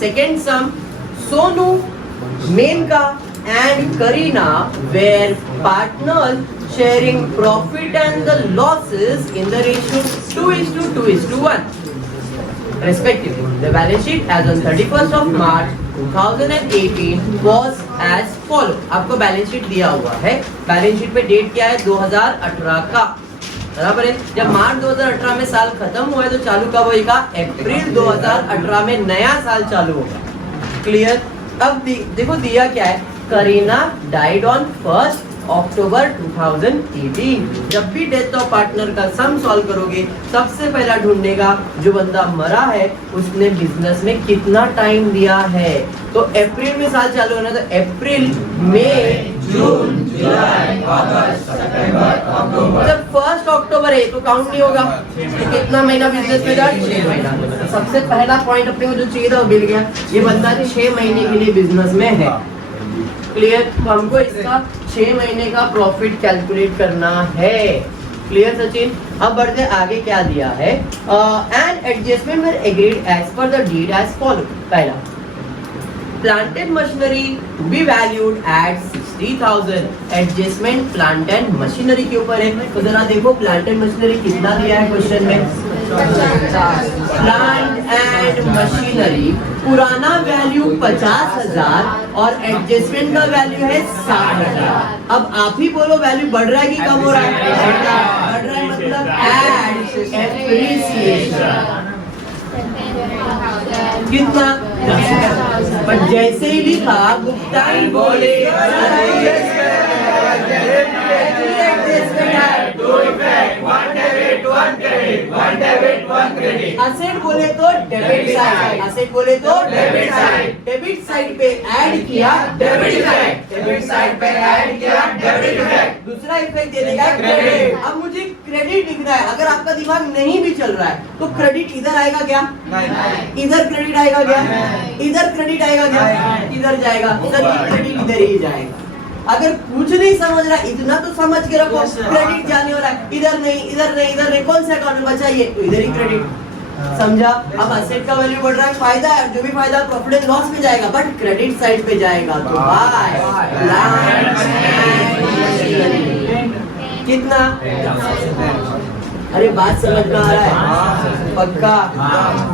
Second sum, Sonu, Menka and Karina were partners sharing profit and the losses in the ratio 2:2:1 respectively. The balance sheet as on 31st of March 2018 was as follow. आपको balance sheet दिया हुआ है, balance sheet पे date क्या है 2018 का, बराबर है। जब मार्च 2018 में साल खत्म हुआ है तो चालू कब होगा, अप्रैल 2018 में नया साल चालू होगा। क्लियर। अब देखो दिया क्या है, करीना डाइड ऑन 1 अक्टूबर 2018। जब भी डेथ ऑफ पार्टनर का सम सॉल्व करोगे सबसे पहला ढूंढनेगा जो बंदा मरा है उसने बिजनेस में कितना टाइम दिया है। तो अप्रैल में साल चालू होना, तो अप्रैल, मई, जून, जुलाई, अगस्त, सितंबर, अक्टूबर। जब 1 अक्टूबर है तो काउंट नहीं होगा, तो कितना महीना बिजनेस में था, 6 महीना। तो सबसे पहला पॉइंट अपने को जो चाहिए था वो मिल गया, ये बंदा 6 महीने के लिए बिजनेस में है। क्लियर। तो हमको इसका 6 महीने का प्रॉफिट कैलकुलेट करना है। क्लियर सचिन। अब बढ़ते आगे, क्या दिया है, and adjustment were agreed as per the deed as follow. पहला, planted machinery to be valued at 60,000। Adjustment plant and machinery के ऊपर है, तो जरा देखो प्लांटेड मशीनरी कितना दिया है क्वेश्चन में, 50। प्लांट एंड मशीनरी पुराना वैल्यू 50,000 और एडजस्टमेंट का वैल्यू है 60,000। अब आप ही बोलो वैल्यू बढ़ रहा है कि कम हो रहा है, बढ़ रहा है, मतलब एड एप्रिसिएशन कितना, पर जैसे ही लिखा गुप्ताई बोले असेट बोले तो डेबिट साइड, असेट बोले तो डेबिट साइड, डेबिट साइड पे ऐड किया डेबिट इफेक्ट, डेबिट साइड पे ऐड किया डेबिट इफेक्ट। दूसरा इफेक्ट दे देगा क्रेडिट। अब मुझे क्रेडिट लिख रहा है, अगर आपका दिमाग नहीं भी चल रहा है तो क्रेडिट इधर आएगा क्या, इधर क्रेडिट आएगा क्या, इधर क्रेडिट आएगा क्या, इधर जाएगा, सर क्रेडिट इधर ही जाएगा। अगर कुछ नहीं समझ रहा, इतना तो समझ के रखो, क्रेडिट जाने वाला है, इधर नहीं, इधर नहीं, इधर नहीं, कौन सा अकाउंट में बचा ये, तो इधर ही क्रेडिट। समझा। अब असेट का वैल्यू बढ़ रहा है, फायदा है, जो भी फायदा प्रॉफिट एंड लॉस में जाएगा, बट क्रेडिट साइड पे जाएगा तो बाय कितना, अरे बात समझ में आ रहा है, पक्का।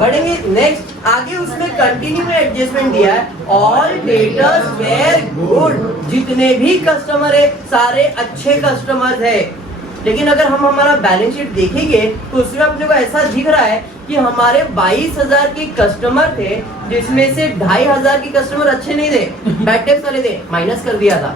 बढ़ेंगे नेक्स्ट आगे, उसमें कंटिन्यू में एडजस्टमेंट दिया है, ऑल डेटर्स वेर गुड। जितने भी कस्टमर है सारे अच्छे कस्टमर है। लेकिन अगर हम हमारा बैलेंस शीट देखेंगे तो उसमें अपने को ऐसा दिख रहा है कि हमारे 22,000 के कस्टमर थे, जिसमें से 2,500 के कस्टमर अच्छे नहीं थे, बैड डेट्स वाले थे, माइनस कर दिया था।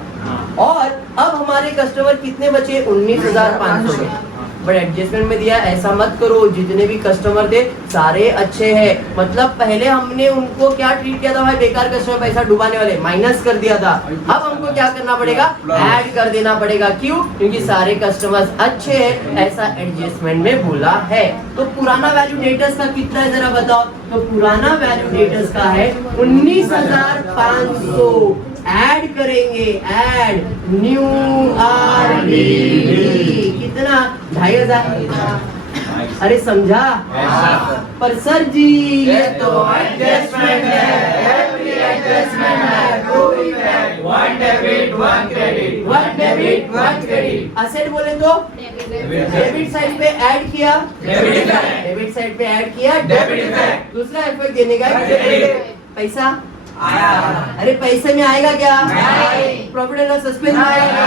और अब हमारे कस्टमर कितने बचे, 19,500 के। बट एडजस्टमेंट में दिया ऐसा मत करो, जितने भी कस्टमर थे सारे अच्छे हैं। मतलब पहले हमने उनको क्या ट्रीट किया था भाई, बेकार कस्टमर, पैसा डुबाने वाले, माइनस कर दिया था। अब हमको क्या करना पड़ेगा, ऐड कर देना पड़ेगा। क्यों, क्योंकि सारे कस्टमर्स अच्छे हैं, ऐसा एडजस्टमेंट में बोला है। तो पुराना वैल्यू डेटर्स का कितना है जरा बताओ, तो पुराना वैल्यू डेटर्स का है 19,500। ऐड करेंगे, ऐड न्यू आरडी कितना, 2,500। अरे समझा, पर सर जी ये तो एडजस्टमेंट है, एवरी एडजस्टमेंट है, two effect, one debit one credit, one debit one credit. Asset बोले तो डेबिट साइड पे ऐड किया डेबिट इफेक्ट, डेबिट साइड पे ऐड किया डेबिट इफेक्ट। दूसरा इफेक्ट देने का पैसा आया, अरे पैसे में आएगा क्या, प्रॉफिट एंड लॉस सस्पेंस में आएगा,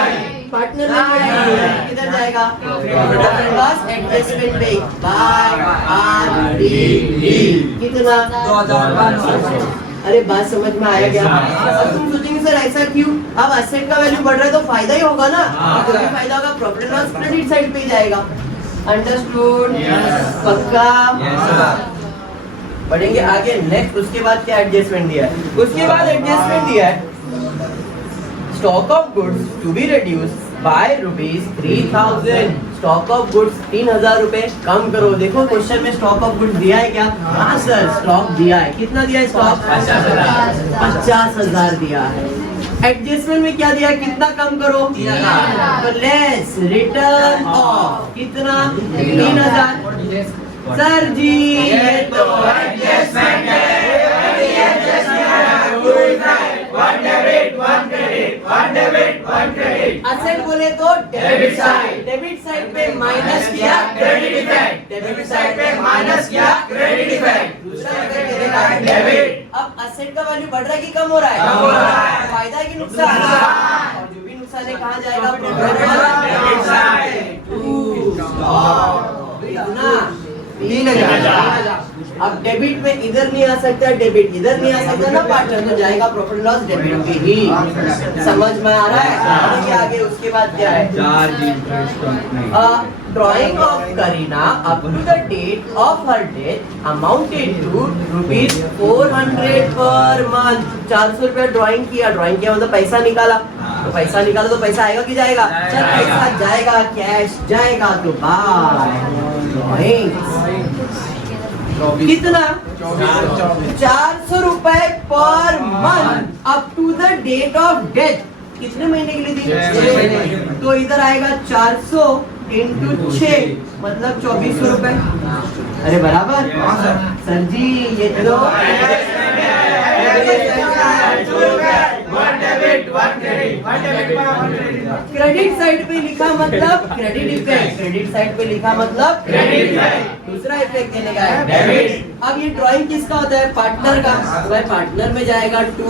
पार्टनर में किधर जाएगा, प्रॉफिट एंड लॉस एडजस्टमेंट पे बाय आरडीडी कितना, 2,500। अरे बात समझ में आया क्या। अब तुम सोचेंगे सर ऐसा क्यों, अब एसेट का वैल्यू बढ़ रहा है तो फायदा ही होगा ना, जो भी फायदा होगा profit and loss credit side पे ही जाएगा। अंडरस्टूड, पक्का। बढ़ेंगे आगे नेक्स्ट, उसके बाद क्या एडजस्टमेंट दिया है, उसके बाद एडजस्टमेंट दिया है, stock of goods to be reduced by ₹3,000। Stock of goods 3,000 रुपए कम करो। देखो क्वेश्चन में स्टॉक ऑफ गुड्स दिया है क्या, हाँ सर स्टॉक दिया है, कितना दिया है स्टॉक, 50,000 दिया है। एडजस्टमेंट में क्या दिया, कितना कम करो, 3,000। लेस रिटर्न ऑफ कितना, 3,000। सर जी ये तो एडजस्टमेंट है, one credit, one debit, one credit. Asset बोले तो Debit side. डेबिट साइड पे माइनस किया Credit effect. डेबिट साइड पे माइनस किया credit effect. दूसरा effect देने का है Debit. अब असेट का वैल्यू बढ़ रहा है कि कम हो रहा है? कम हो रहा है। फायदा है कि नुकसान? नुकसान। और जो भी नुकसान है कहाँ जाएगा? अपने Debit side. कितना? 3000। अब डेबिट में इधर नहीं आ सकता, डेबिट इधर नहीं आ सकता ना पार्टनर, तो जाएगा प्रॉफिट लॉस डेबिट पे ही। समझ में आ रहा है? देखिए आगे उसके बाद क्या है? Drawing of Karina up to the date of her death amounted to rupees 400 per month. 400 रुपया ड्राइंग किया मतलब पैसा निकाला, तो पैसा निकाला तो पैसा आएगा कि जाएगा? पैसा जाएगा, कैश जाएगा, तो बाय कितना? 400 रुपए per month up to the date of death. कितने महीने के लिए दी? 6 महीने। तो इधर आएगा 400 इंटू 6 मतलब 2400 रुपए। अरे बराबर सर जी, ये लो क्रेडिट साइड पे लिखा मतलब क्रेडिट इफेक्ट, क्रेडिट साइड पे लिखा मतलब क्रेडिट इफेक्ट। दूसरा इफेक्ट देने का है डेबिट। अब ये ड्राइंग किसका होता है? पार्टनर का। तो भाई पार्टनर में जाएगा टू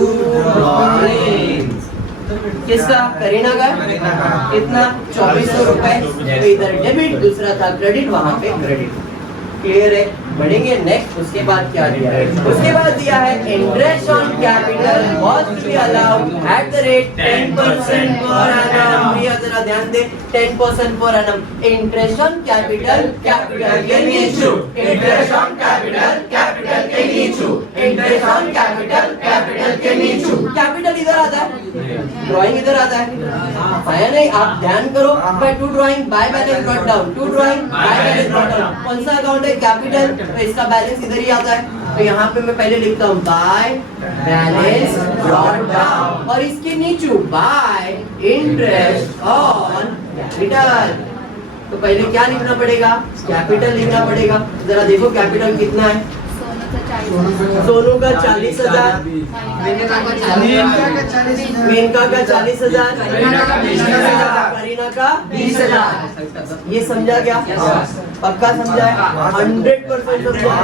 ड्राइंग, किसका? करीना का। कितना? 2400 रुपए। तो इधर डेबिट, दूसरा था क्रेडिट, वहां पे क्रेडिट। क्लियर है? बढ़ेंगे नेक्स्ट। उसके बाद क्या दिया है? उसके बाद दिया है interest on capital was to be allowed at the rate 10% per annum. भैया जरा ध्यान दे, 10% per annum. Interest on capital, capital के नीचे। Interest on capital, capital के नीचे। इंटरेस्ट ऑन कैपिटल, कैपिटल के नीचे। कैपिटल इधर आता है, ड्राइंग इधर आता है नहीं? आप ध्यान करो, by to drawing by balance brought down, to drawing by balance brought down. कौन सा अकाउंट है? कैपिटल, तो इसका बैलेंस इधर ही आता है। तो यहाँ पे मैं पहले लिखता हूँ बाय बैलेंस ब्रॉट डाउन, और इसके नीचे बाय इंटरेस्ट ऑन कैपिटल। तो पहले क्या लिखना पड़ेगा? कैपिटल लिखना पड़ेगा। जरा देखो कैपिटल कितना है? सोनू का 40,000, मेनका का 40,000, करीना का 20,000। ये समझा क्या? पक्का समझा है? 100% समझा।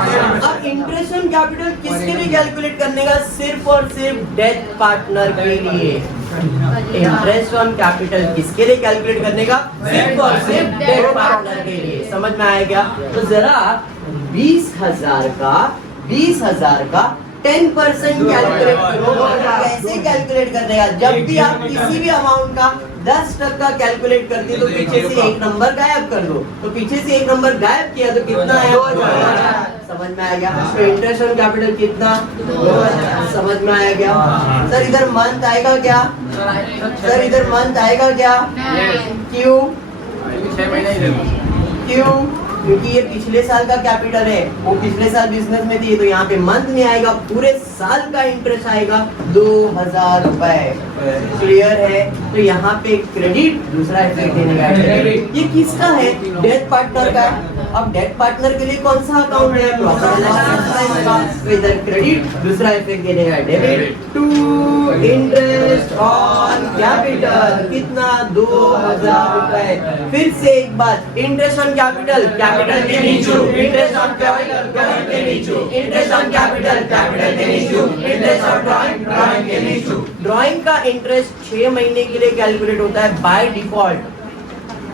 अब इंटरेस्ट ऑन कैपिटल किसके लिए कैलकुलेट करने का? सिर्फ और सिर्फ डेथ पार्टनर के लिए। इंटरेस्ट ऑन कैपिटल किसके लिए कैलकुलेट करने का? सिर्फ और सिर्फ डेथ पार्टनर के लिए। समझ में आया क्या? तो जरा 20,000 का 10% कैलकुलेट करो। कैसे कैलकुलेट करने का? जब भी आप किसी भी अमाउंट का 10% कैलकुलेट करते हो तो पीछे से एक नंबर गायब कर दो। तो पीछे से एक नंबर गायब किया तो कितना है? 2000। समझ में आ गया? तो इंटरेस्ट ऑन कैपिटल कितना? 2000। समझ में आया क्या? सर इधर मंथ आएगा क्या? सर इधर मंथ आएगा क्या? क्यों? क्यों? क्योंकि ये पिछले साल का कैपिटल है, वो पिछले साल बिजनेस में थी, तो यहाँ पे मंथ नहीं आएगा, पूरे साल का इंटरेस्ट आएगा 2000 रुपए। क्लियर है? तो यहाँ पे क्रेडिट, दूसरा इफेक्ट देने का है। ये किसका है? डेथ पार्टनर का। अब डेथ पार्टनर के लिए कौन सा अकाउंट है? प्रॉफिट लॉस का। तो इधर क्रेडिट, दूसरा इफेक्ट देने का है debit. To interest on capital कितना? 2000 रुपए। फिर से एक बात, इंटरेस्ट ऑन कैपिटल, कैपिटल के नीचे। इंटरेस्ट ऑन कैपिटल, कैपिटल के नीचे। इंटरेस्ट ऑन कैपिटल, कैपिटल के नीचे। इंटरेस्ट ऑन ड्राइंग, ड्राइंग के नीचे। ड्राइंग का इंटरेस्ट 6 महीने के लिए कैलकुलेट होता है by default.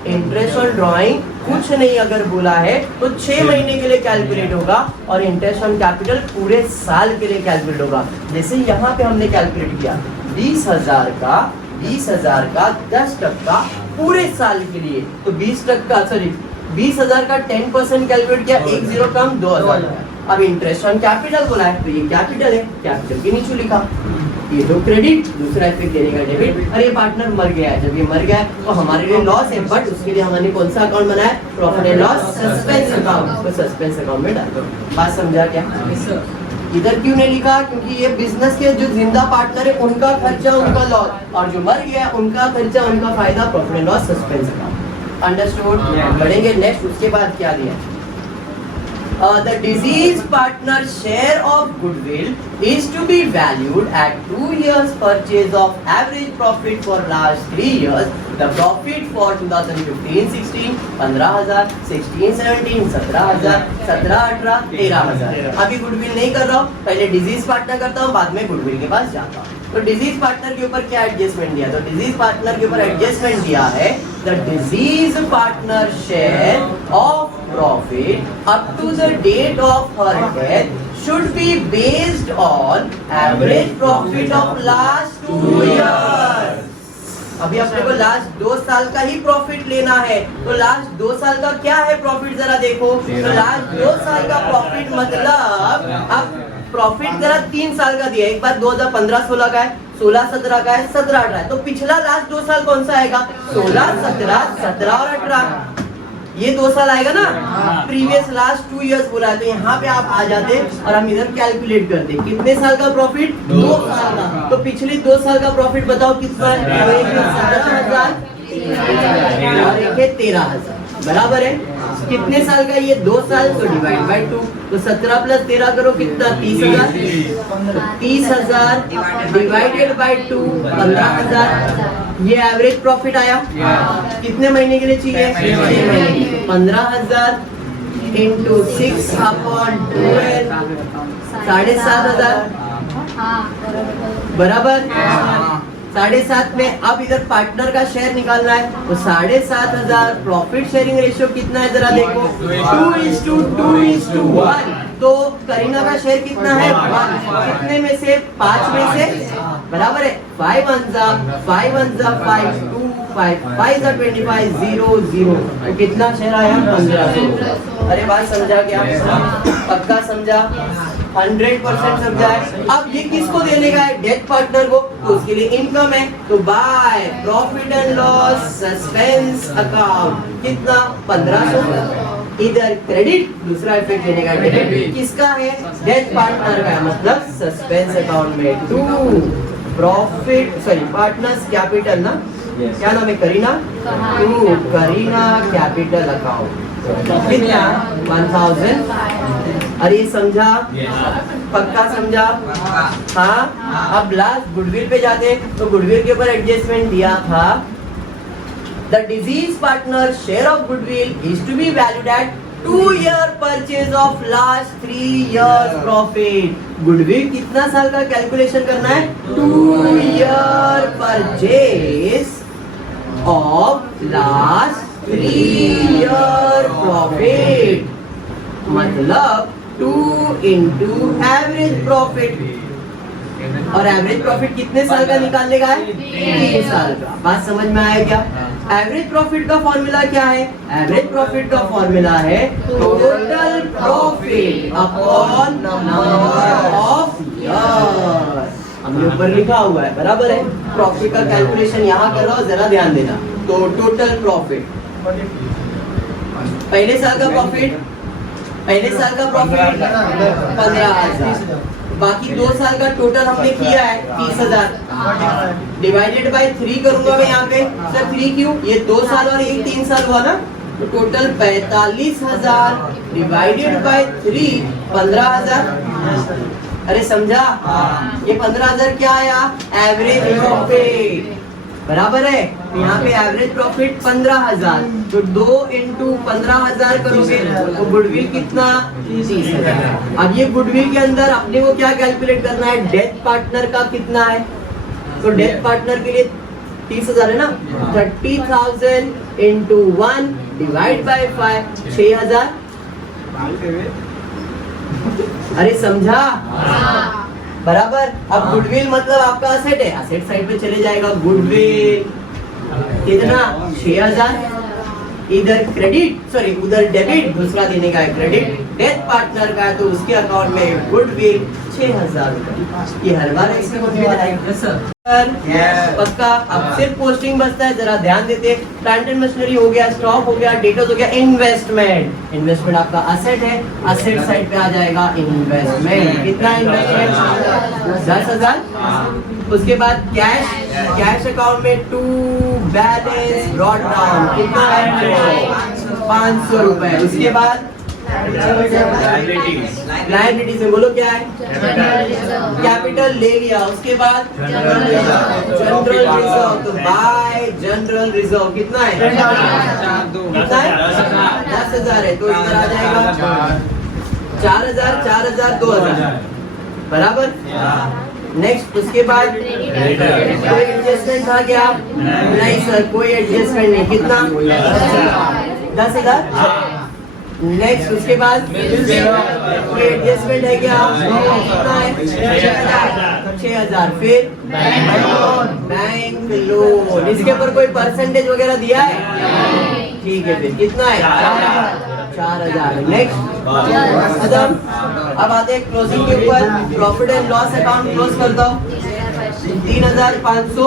Interest on drawing कुछ नहीं अगर बोला है तो 6 महीने के लिए कैलकुलेट होगा, और इंटरेस्ट ऑन कैपिटल पूरे साल के लिए कैलकुलेट होगा। जैसे यहाँ पे हमने कैलकुलेट किया 20,000 का 10% पूरे साल के लिए, तो 20,000 का 10% कैलकुलेट किया, 1 0 कम 2000। अब इंटरेस्ट ऑन कैपिटल बोला है तो ये कैपिटल है, कैपिटल के नीचे लिखा। ये दो क्रेडिट, दूसरा इफेक्ट देने का डेबिट। और ये पार्टनर मर गया है, जब ये मर गया है तो हमारे लिए लॉस है, बट उसके लिए हमने कौन सा अकाउंट बनाया? Profit and loss suspense account. तो सस्पेंस अकाउंट में डाल दो। बात समझा क्या? इधर क्यों नहीं लिखा? क्योंकि ये बिजनेस के जो जिंदा पार्टनर है उनका खर्चा उनका लॉस, और जो मर गया उनका खर्चा उनका फायदा, profit and loss suspense account. Understood? बढ़ेंगे नेक्स्ट। उसके बाद क्या दिया? The deceased partner's share of goodwill is to be valued at 2 years purchase of average profit for last 3 years. The profit for 2015-16 15,000, 16-17 17,000, 17-18 13,000. अभी गुडविल नहीं कर रहा हूँ, पहले डिजीज पार्टनर करता हूँ, बाद में गुडविल के पास जाता हूँ. तो डिजीज पार्टनर के ऊपर क्या एडजस्टमेंट दिया? तो डिजीज पार्टनर के ऊपर एडजस्टमेंट दिया है the deceased partner share of profit up to the date of her death should be based on average profit of last 2 years. अभी अपने को लास्ट 2 साल का ही प्रॉफिट लेना है, तो लास्ट 2 साल का क्या है प्रॉफिट जरा देखो. तो लास्ट 2 साल का प्रॉफिट मतलब अब प्रॉफिट जरा 3 साल का दिया, एक बार 2015-16 का है, 16-17 का है, 17-18 है, तो पिछला लास्ट 2 साल कौन सा आएगा? 16-17 17 और 18 ये 2 साल आएगा ना. प्रीवियस लास्ट 2 इयर्स बोला है, तो यहाँ पे आप आ जाते और हम इधर कैलकुलेट करते कितने साल का प्रॉफिट? 2 साल का. तो पिछले 2 साल का प्रॉफिट बताओ कितना है? तो एक है 17,000 और एक है 13,000. बराबर है. कितने साल का? ये 2 साल, तो डिवाइड बाय 2. तो 17 प्लस 13 करो कितना? 30,000. 30,000 डिवाइडेड बाय 2 15,000. ये एवरेज प्रॉफिट आया. कितने महीने के लिए चाहिए? 6 महीने. 15,000 इंटू 6 अपॉन 12 7,500. बराबर. 7.5 में अब इधर पार्टनर का शेयर निकालना है, तो 7,500 प्रॉफिट शेयरिंग रेशियो कितना है जरा देखो? 2:2:1. तो करीना का शेयर कितना है? 1. कितने में से? 5 में से. बराबर है. 5 5 5 2 5 5 25 0 0. तो कितना शेयर आया? 1500. अरे बात समझा क्या? पक्का समझा? 100% समझा है. अब ये किसको देने का है? डेथ पार्टनर को. तो उसके लिए इनकम है, तो by profit and loss suspense account कितना? 1500. इधर क्रेडिट, दूसरा इफेक्ट लेने का डेबिट. किसका है? डेथ पार्टनर का, मतलब सस्पेंस अकाउंट में 2 प्रॉफिट पार्टनर्स कैपिटल ना. क्या नाम है? करीना. 2 करीना कैपिटल अकाउंट कितना? 1,000. अरे समझा? पक्का समझा? हाँ. अब लास्ट गुडविल पे जाते हैं, तो गुडविल के ऊपर एडजस्टमेंट दिया था the deceased partner share of goodwill is to be valued at 2 year purchase of last 3 years profit. Goodwill कितना साल का कैलकुलेशन करना है? 2 year purchase of last 3 year profit, मतलब 2 into एवरेज प्रॉफिट. और एवरेज प्रॉफिट कितने साल का निकालने का है? 3 साल का. बात समझ में आया क्या? एवरेज प्रॉफिट का फॉर्मूला क्या है? एवरेज प्रॉफिट का फॉर्मूला है total profit upon number of years. हमने ऊपर लिखा हुआ है. बराबर है. प्रॉफिट का कैलकुलेशन यहाँ कर रहा हूँ, जरा ध्यान देना. तो टोटल प्रॉफिट पहले साल का प्रॉफिट 15,000. बाकी 2 साल का टोटल हमने किया है 30,000. डिवाइडेड बाय 3 करूंगा मैं यहाँ पे. सर 3 क्यों? ये 2 साल और एक 3 साल हुआ ना, तो टोटल 45,000 डिवाइडेड बाय 3 15,000. अरे समझा? ये 15,000 क्या आया? Average profit. बराबर है. यहाँ पे एवरेज प्रॉफिट 15,000, तो 2 into 15,000 करोगे तो गुडविल कितना? 30,000. अब ये गुडविल के अंदर अपने को क्या कैलकुलेट करना है? डेथ पार्टनर का कितना है? तो डेथ पार्टनर के लिए 30,000 है ना. 30,000 into 1 डिवाइड बाय 5 6,000. अरे समझा? बराबर. अब गुडविल मतलब आपका असेट है, असेट साइड पे चले जाएगा. गुडविल कितना? 6,000. इधर क्रेडिट उधर डेबिट, दूसरा देने का है क्रेडिट. डेथ पार्टनर का है तो उसके अकाउंट में गुडविल 6,000. ये हर बार ऐसे होने वाला है सर. पक्का. अब सिर्फ पोस्टिंग बचता है, जरा ध्यान देते. प्लांट एंड मशीनरी हो गया, स्टॉक हो गया, डेटर्स हो गया. इन्वेस्टमेंट आपका असेट है, असेट साइड पे आ जाएगा इन्वेस्टमेंट. कितना इन्वेस्टमेंट? 10,000. उसके बाद कैश अकाउंट में 2 बैलेंस ब्रॉट डाउन कितना है? 500 रुपए. उसके बाद लायबिलिटी से बोलो क्या है? कैपिटल ले लिया, उसके बाद जनरल रिजर्व, तो बाय जनरल रिजर्व कितना है? कितना है? 10,000 है, तो इधर आ जाएगा 4,000, 4,000, 2,000 बराबर। नेक्स्ट उसके बाद कोई एडजस्टमेंट था क्या? नहीं सर, कोई एडजस्टमेंट नहीं। कितना? 10,000। नेक्स्ट उसके बाद कोई एडजस्टमेंट है क्या? कितना है? 6,000। फिर बैंक लोन, इसके ऊपर कोई परसेंटेज वगैरह दिया है? ठीक है, फिर कितना है? 4,000। नेक्स्ट खत्म। अब आते हैं क्लोजिंग के ऊपर। Profit and loss account close कर दो। 3,500,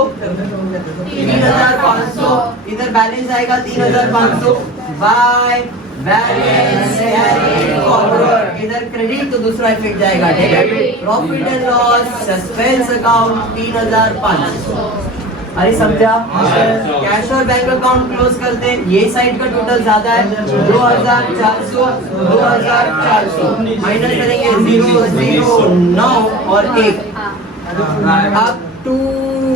3,500 इधर बैलेंस आएगा 3,500 बाय बैलेंस कैरी फॉरवर्ड। इधर क्रेडिट तो दूसरा इफेक्ट जाएगा debit. Profit and loss suspense account 3,500। अरे समझा? कैश और बैंक अकाउंट क्लोज करते हैं। ये साइड का टोटल ज्यादा है 2,400, 2,400 माइनस करेंगे 0, 0, 9 और 1 up to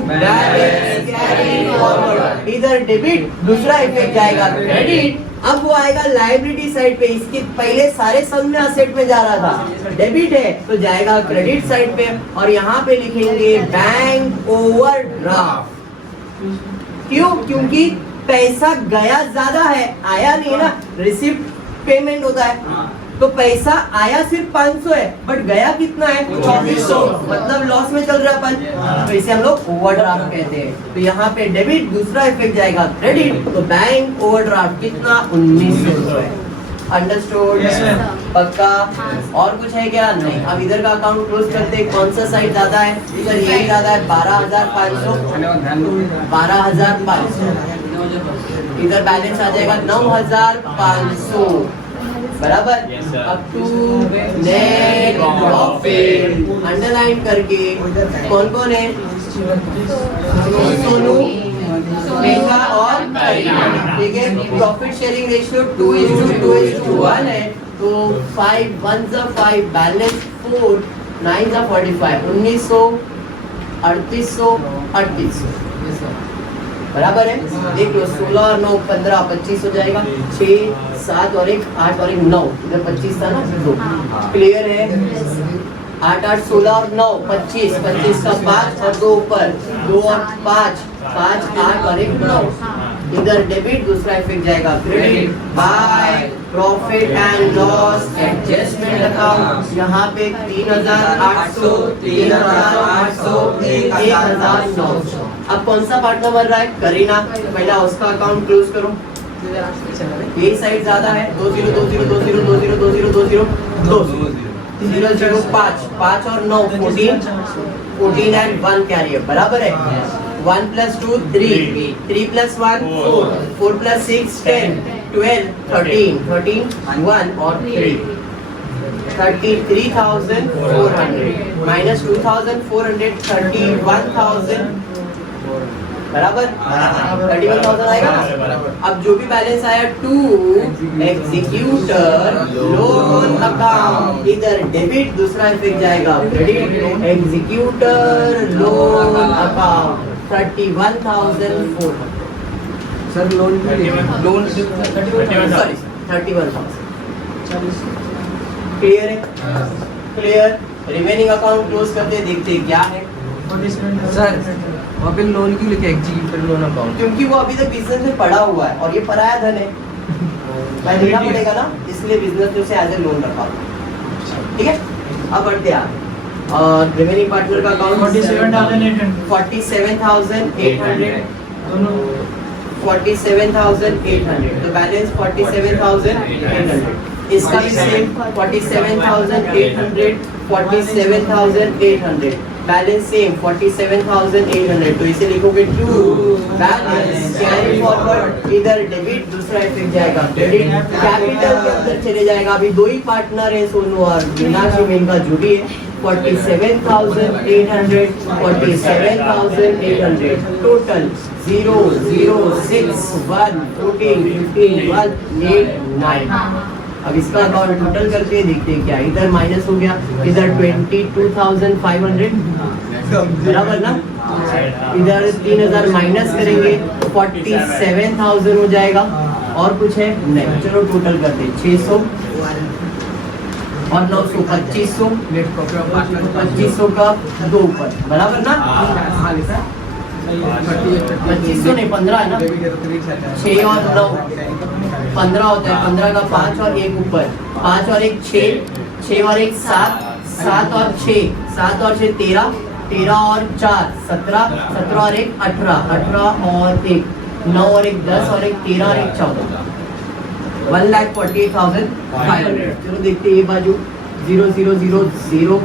balance carry forward. इधर डेबिट दूसरा इफेक्ट जाएगा क्रेडिट। अब वो आएगा लायबिलिटी साइड पे। इसके पहले सारे सम में असेट में जा रहा था, डेबिट है तो जाएगा क्रेडिट साइड पे। और यहाँ पे लिखेंगे बैंक ओवरड्राफ्ट। क्यों? क्योंकि पैसा गया ज्यादा है, आया नहीं है ना। रिसिप्ट पेमेंट होता है तो पैसा आया सिर्फ 500 है बट गया कितना है? 2400, मतलब लॉस में चल रहा अपन, तो इसे हम लोग ओवरड्राफ्ट कहते हैं। तो यहाँ पे डेबिट दूसरा इफेक्ट जाएगा क्रेडिट, तो बैंक ओवरड्राफ्ट कितना? 1900 रुपए। अंडरस्टूड? पक्का? और कुछ है क्या? नहीं। अब इधर का अकाउंट क्लोज करते हैं। कौन सा साइड ज्यादा है? इधर यही ज्यादा है 12,500, 12,500। इधर बैलेंस आ जाएगा 9,500 बराबर। अब टू नेट प्रॉफिट अंडरलाइन करके कौन कौन है? सोनू, मेघा और करीना। ठीक है, प्रॉफिट शेयरिंग रेशियो 2:1 है, तो 5 1 5 बैलेंस 4 9 45 1900 3800 3800 बराबर है। देख लो 16 और 9 15 25 हो जाएगा। 6 7 और 1 8 और 1 9, इधर 25 था ना, 2 क्लियर है। 8 8 16 और 9 25, 25 का 5 और 2 ऊपर 2 और 5 5 8 और 1 9। इधर डेबिट दूसरा इफेक्ट जाएगा credit by profit and loss adjustment account. यहाँ पे 3,800 3,800 1,900। अब कौन सा पार्टनर बन रहा है? करीना। पहला उसका अकाउंट क्लोज करो। ये साइड ज्यादा है 20 20 20 20 20 20 0 0 5 5 और 9 14 14 एंड 1 कैरियर बराबर है। 1 + 2 3 3 + 1 4 4 + 6 10 12 13 13 1 और 3 33,400 माइनस 2,400 31,000 बराबर। 31,000 आएगा ना। अब जो भी बैलेंस आया टू एग्जीक्यूटर लोन अकाउंट, इधर डेबिट दूसरा इफेक्ट जाएगा credit executor loan account 31,400। Sir loan sorry 31,000। Clear है? क्लियर। रिमेनिंग अकाउंट क्लोज करते देखते क्या है। सर वहाँ पे लोन क्यों लिखे? Executor loan account. क्योंकि वो अभी तक बिजनेस में पड़ा हुआ है और ये पराया धन है, मैं देना पड़ेगा ना, इसलिए बिजनेस में उसे एज ए लोन रखा हुआ। ठीक है, अब बढ़ते हैं और रिमेनिंग पार्टनर का अकाउंट 47,800 47,800 तो बैलेंस 47,800। इसका भी सेम 47,800 47,800 बैलेंस सेम 47,800। तो इसे लिखोगे टू बैलेंस कैरी फॉरवर्ड। इधर डेबिट दूसरा इफेक्ट जाएगा क्रेडिट कैपिटल के अंदर चले जाएगा। अभी दो ही पार्टनर है सोनू और मीनाक्षी में इनका जो भी है 47,800 47,800 टोटल 0 0 6 1 14 15 1 8 9 अब इसका अकाउंट टोटल करके देखते हैं क्या, इधर माइनस हो गया, इधर 22,500 बराबर ना, इधर 3,000 माइनस करेंगे 47,000 हो जाएगा। और कुछ है नहीं, चलो टोटल करते 600 और 900 2500, 2500 का 2 ऊपर बराबर ना, 2500 नहीं 15 है ना, 6 और 9 15 होता है, 15 का 5 और 1 ऊपर, 5 और 1 6, 6 और 1 7, 7 और 6, 7 और 6 13, 13 और 4 17, 17 और 1 18, 18 और 1 9 और 1 10 और 1 13 और 1 14, 1,48,500। चलो देखते हैं ये बाजू 0 0 0 0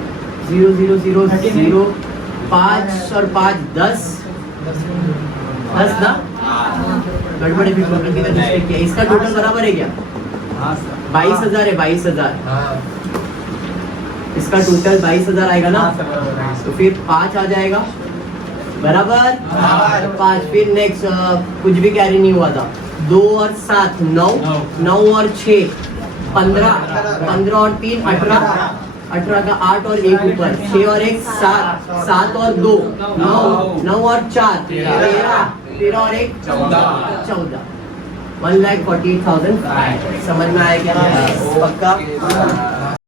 0 0 0 0 5 और 5 10 ना, गड़बड़ है, फिर टोटल किधर मिस्टेक किया, इसका टोटल बराबर है क्या, 22,000 है, 22,000 इसका टोटल 22,000 आएगा ना, तो फिर 5 आ जाएगा बराबर 5। फिर नेक्स्ट कुछ भी कैरी नहीं हुआ था, 2 और 7 9, 9 और 6 15, 15 और 3 18, 18 का 8 और 1 ऊपर, 6 और 1 7, 7 और 2 9, 9 और 4 13, 13 और 1 14, 1,48,000। समझ में आया क्या पक्का?